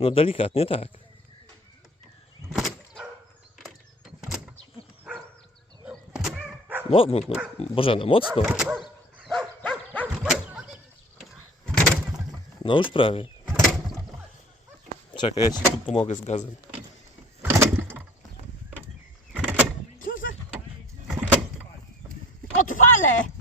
No delikatnie tak. Bożena, mocno. No już prawie. Czekaj, ja ci tu pomogę z gazem. Odpalę!